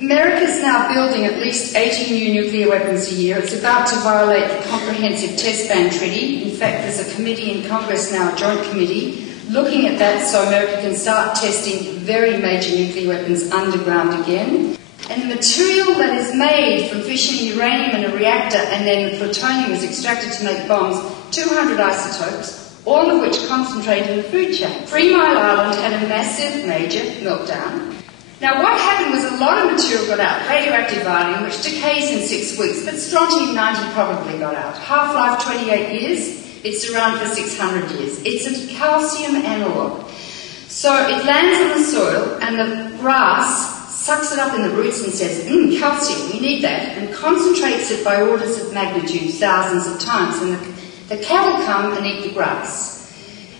America's now building at least 80 new nuclear weapons a year. It's about to violate the Comprehensive Test Ban Treaty. In fact, there's a committee in Congress now, a joint committee, looking at that so America can start testing very major nuclear weapons underground again. And the material that is made from fissioning uranium in a reactor and then the plutonium is extracted to make bombs, 200 isotopes, all of which concentrate in the food chain. 3 Mile Island had a massive major meltdown. Now what happened was a lot of material got out, radioactive iodine, which decays in 6 weeks, but strontium-90 probably got out. Half-life 28 years, it's around for 600 years. It's a calcium analogue. So it lands on the soil and the grass sucks it up in the roots and says, calcium, we need that, and concentrates it by orders of magnitude, thousands of times, and the cattle come and eat the grass.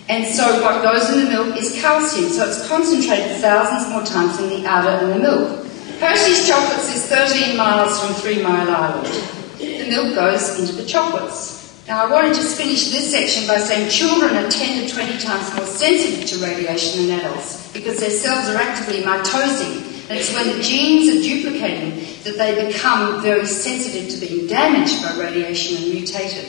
And so what goes in the milk is calcium, so it's concentrated thousands more times than the udder in the milk. Hershey's chocolates is 13 miles from 3 Mile Island. The milk goes into the chocolates. Now I want to just finish this section by saying children are 10 to 20 times more sensitive to radiation than adults because their cells are actively mitosing. And it's when the genes are duplicating that they become very sensitive to being damaged by radiation and mutated.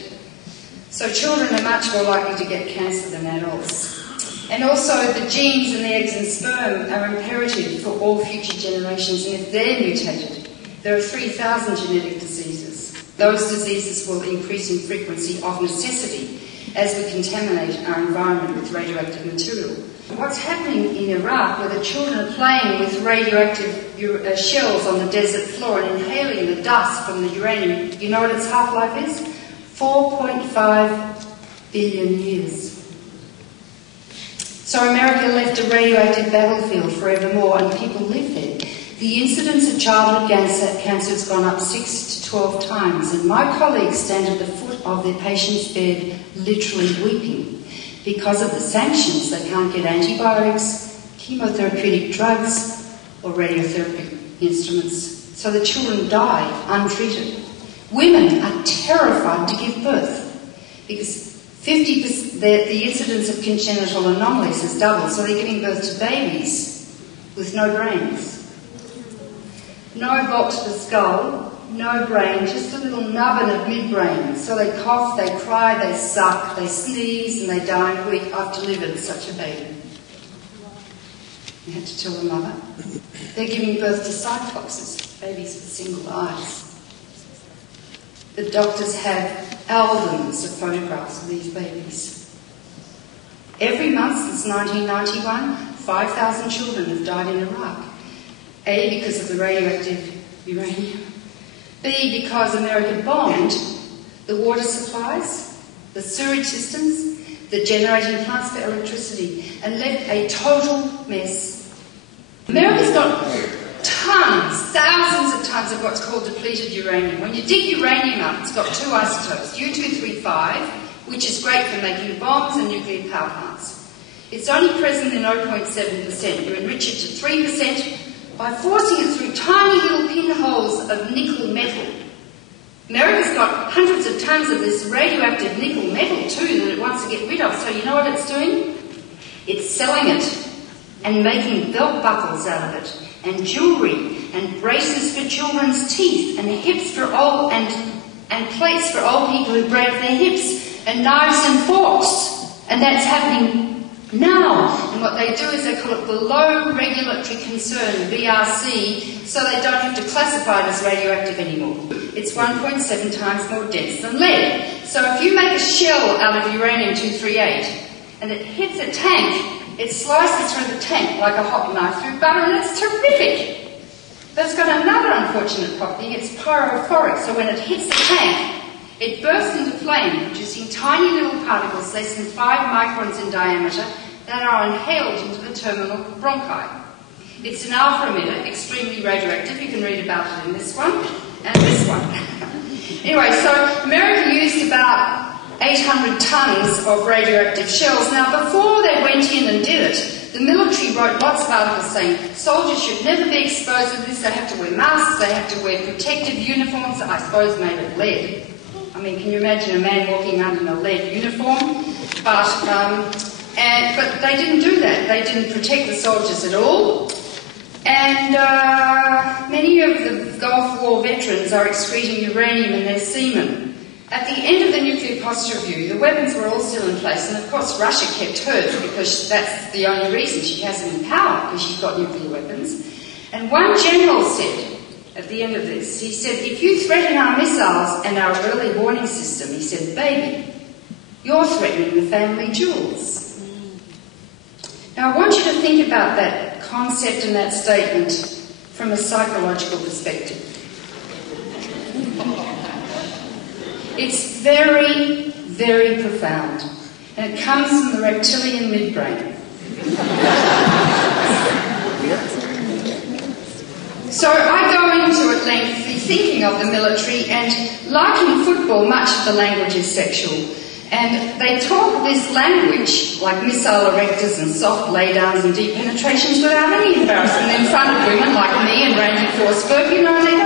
So children are much more likely to get cancer than adults. And also the genes in the eggs and sperm are imperative for all future generations, and if they're mutated, there are 3,000 genetic diseases. Those diseases will increase in frequency of necessity as we contaminate our environment with radioactive material. What's happening in Iraq, where the children are playing with radioactive shells on the desert floor and inhaling the dust from the uranium, you know what its half-life is? 4.5 billion years. So America left a radioactive battlefield forevermore, and people live there. The incidence of childhood cancer has gone up 6 to 12 times, and my colleagues stand at the foot of their patient's bed literally weeping because of the sanctions. They can't get antibiotics, chemotherapeutic drugs, or radiotherapy instruments. So the children die untreated. Women are terrified to give birth because 50% the incidence of congenital anomalies has doubled, so they're giving birth to babies with no brains. No bulk to the skull, no brain, just a little nubbin of midbrain. So they cough, they cry, they suck, they sneeze, and they die in a week. I've delivered such a baby. You had to tell the mother. They're giving birth to cyclopses, babies with single eyes. The doctors have albums of photographs of these babies. Every month since 1991, 5,000 children have died in Iraq. A, because of the radioactive uranium. B, because America bombed the water supplies, the sewage systems, the generating plants for electricity, and left a total mess. America's got tons, thousands of tons of what's called depleted uranium. When you dig uranium up, it's got 2 isotopes, U-235, which is great for making bombs and nuclear power plants. It's only present in 0.7%. You enrich it to 3%, by forcing it through tiny little pinholes of nickel metal. America's got hundreds of tons of this radioactive nickel metal too that it wants to get rid of. So you know what it's doing? It's selling it and making belt buckles out of it, and jewellery, and braces for children's teeth, and hips for old, and plates for old people who break their hips, and knives and forks. And that's happening now, and what they do is they call it below regulatory concern, BRC, so they don't have to classify it as radioactive anymore. It's 1.7 times more dense than lead. So if you make a shell out of uranium-238 and it hits a tank, it slices through the tank like a hot knife through butter, and it's terrific. But it's got another unfortunate property. It's pyrophoric, so when it hits the tank, it bursts into flame, producing tiny little particles less than 5 microns in diameter that are inhaled into the terminal bronchi. It's an alpha emitter, extremely radioactive. You can read about it in this one and this one. Anyway, so America used about 800 tons of radioactive shells. Now, before they went in and did it, the military wrote lots of articles saying soldiers should never be exposed to this. They have to wear masks, they have to wear protective uniforms, I suppose made of lead. I mean, can you imagine a man walking around in a lead uniform? But they didn't do that. They didn't protect the soldiers at all. And many many of the Gulf War veterans are excreting uranium in their semen. At the end of the nuclear posture review, the weapons were all still in place, and of course Russia kept hers because that's the only reason she has them in power, because she's got nuclear weapons. And one general said, at the end of this, he said, if you threaten our missiles and our early warning system, he said, baby, you're threatening the family jewels. Now I want you to think about that concept and that statement from a psychological perspective. It's very, very profound, and it comes from the reptilian midbrain. So I go into at length the thinking of the military, and like in football, much of the language is sexual. And they talk this language, like missile erectors and soft laydowns and deep penetrations, without any embarrassment in front of women like me and Randy Forsberg. You know, they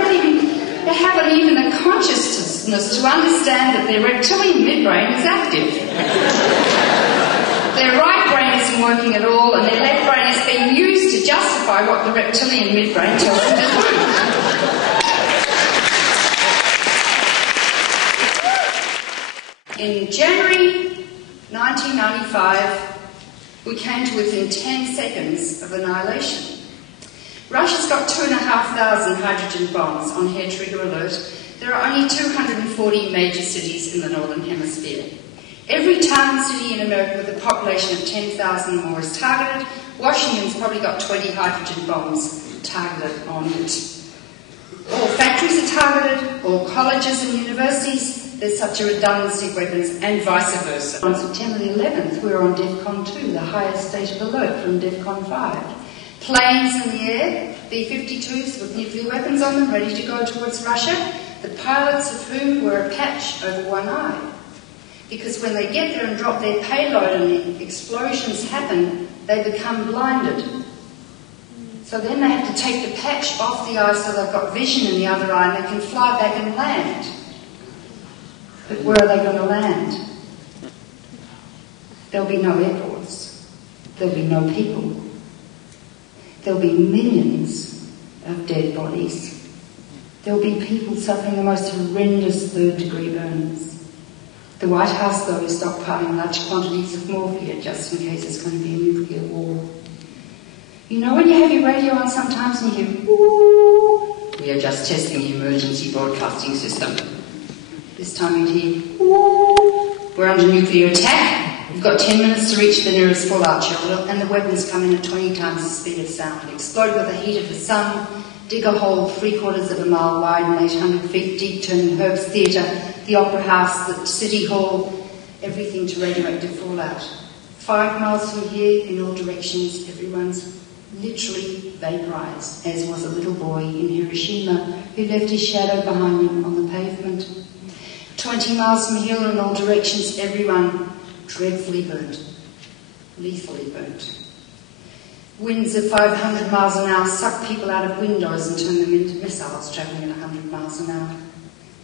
haven't even a consciousness to understand that their reptilian midbrain is active. Their right brain isn't working at all, and their left brain is being used to justify what the reptilian midbrain tells them to do. In January 1995, we came to within 10 seconds of annihilation. Russia's got 2,500 hydrogen bombs on hair trigger alert. There are only 240 major cities in the Northern Hemisphere. Every town and city in America with a population of 10,000 or more is targeted. Washington's probably got 20 hydrogen bombs targeted on it. All factories are targeted, all colleges and universities. There's such a redundancy of weapons, and vice versa. On September the 11th, we were on DEFCON 2, the highest state of alert from DEFCON 5. Planes in the air, B-52s with nuclear weapons on them, ready to go towards Russia, the pilots of whom were a patch over one eye. Because when they get there and drop their payload and the explosions happen, they become blinded. So then they have to take the patch off the eye so they've got vision in the other eye and they can fly back and land. But where are they going to land? There'll be no airports. There'll be no people. There'll be millions of dead bodies. There'll be people suffering the most horrendous third-degree burns. The White House, though, is stockpiling large quantities of morphine just in case there's going to be a nuclear war. You know when you have your radio on sometimes and you hear, ooh, we are just testing the emergency broadcasting system. This time you'd hear, ooh, we're under nuclear attack. We've got 10 minutes to reach the nearest fallout shelter, and the weapons come in at 20 times the speed of sound. Explode with the heat of the sun, dig a hole 3/4 of a mile wide and 800 feet deep, turning Herb's Theatre, the Opera House, the City Hall, everything to radioactive fallout. 5 miles from here, in all directions, everyone's literally vaporized, as was a little boy in Hiroshima who left his shadow behind him on the pavement. 20 miles from here, in all directions, everyone dreadfully burnt, lethally burnt. Winds of 500 miles an hour suck people out of windows and turn them into missiles travelling at 100 miles an hour.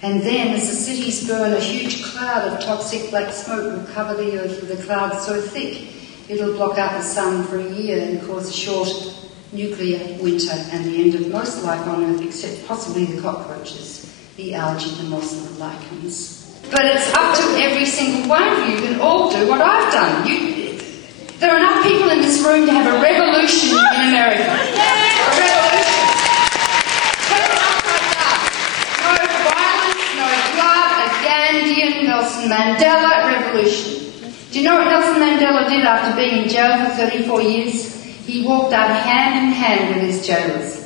And then, as the cities burn, a huge cloud of toxic black smoke will cover the earth with a cloud so thick it'll block out the sun for a year and cause a short nuclear winter and the end of most life on Earth, except possibly the cockroaches, the algae, the moss and the lichens. But it's up to every single one of you can all do what I've done. There are enough people in this room to have a revolution in America. A revolution. Turn it upside down. No violence, no blood, a Gandhian Nelson Mandela revolution. Do you know what Nelson Mandela did after being in jail for 34 years? He walked out hand in hand with his jailers.